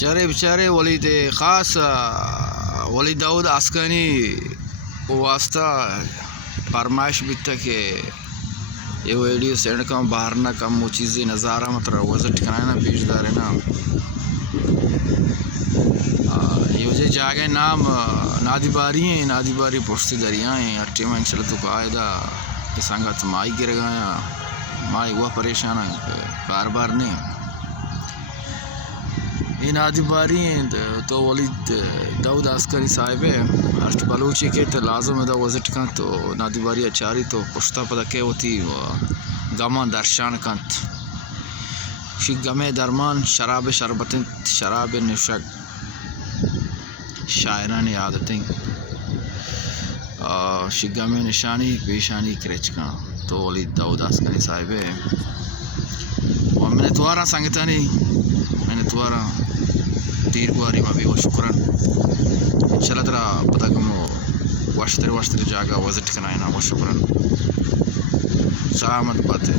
چرے بچارے ولید خاص ولی داود عسکانی واسطہ فرمائش بیتا کہ یہ ویڈیو سینڈ کم باہر نہ کم وہ چیزیں نظارہ مطلب وزٹ کرانا نا پیش دارے نا یہ وجہ جاگے نام نادی باری ہیں، نادی باری پوستی دریائیں اٹھے میں انشاءاللہ تو قائدہ اس سنگت مائی گر گیا مائی وہ پریشان کار بار نہیں یہ نادی باری ہیں تو ولید داود عسکری صاحب ہے ہرچ بلوچی کے تو لازم ہے دا وزٹ کن تو نادی باری اچاری تو پشتا پدا کے ہوتی گما درشان کنت شی گمے درمان شراب شربتیں شراب نشک شاعران عادتیں شی گمے نشانی پیشانی کرچ کن تو ولید داود عسکری صاحب ہے و میں نے توارا سنگتا نہیں میں نے توارا تیر بواری ما بھی و شکرن انشاءاللہ ترا پتہ کمو واشتر جاگا وزٹ کنائنا و شکرن سلامت بات ہے.